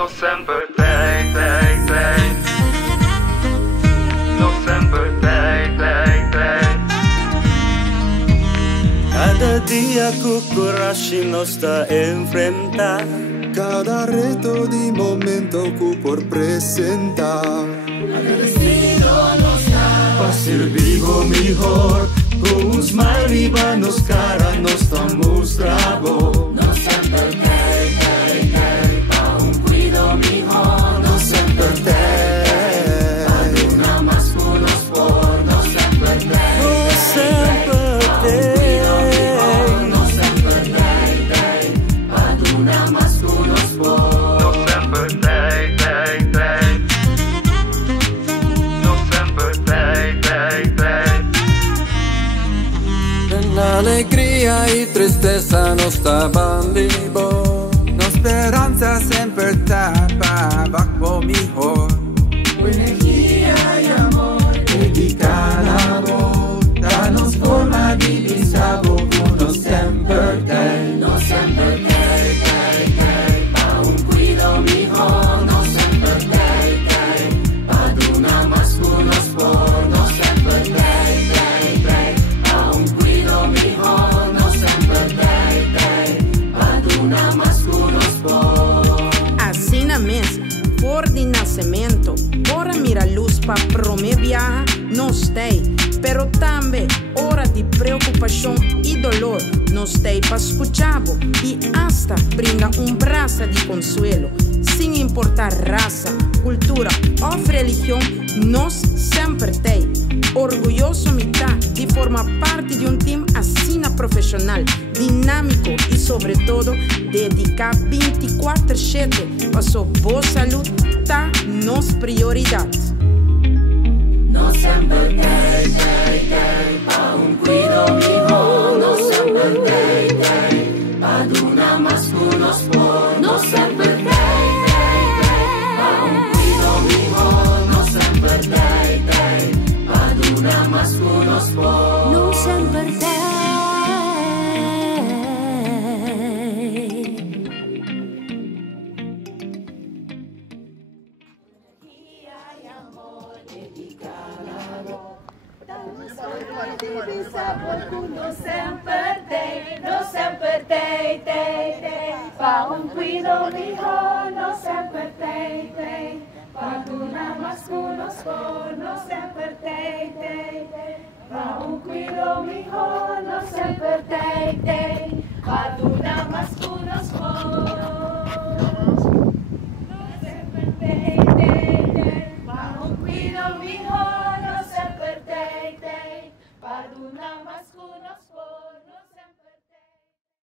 No sempre te, te, te. No sempre te, te, te. Cada día cucurashi nos está enfrentar. Cada reto di momento que por presentar. Agradecido nos da para ser vivo mejor. Con un smile va nos cara nos está mostrando. No sempre te, te, te. Pa un cuido mejor. No sempre te. Pa una más unos por. No sempre te. No sempre te. No sempre te, te, te. No sempre te, te, te. En alegría y tristeza no estaban vivos. No esperanza sempre tapa bajo mejor. Energía y amor dedicada a vos. Danos forma divisa, no sempre te. No sempre te. Por de nascimento, ora mira luz para promeviar, nos tem, pero também hora de preocupação e dolor, nos tem para escuchar e hasta brinda braço de consuelo, sem importar raça, cultura ou religião, nos sempre tem. Orgulhoso mitad de formar parte de time assim profissional, dinâmico e sobretudo dedicar 24/7 para sua boa saúde, tá nos prioridades. No sempre te, te, te, pa cuido mejor. No sempre te, te, pa una más unos por. No sempre te, te, te, pa cuido mejor. No sempre te, te, pa una más unos por. No sempre te. No sempre tem, tem, tem. Pa cuido mejor, no sempre tem, tem. Pa una más unos por, no sempre tem, tem, tem. Pa cuido mejor, no sempre tem, tem. Pa una más unos por. No sempre tem, tem, tem. Pa cuido mejor, no sempre tem, tem. Pa una más unos por.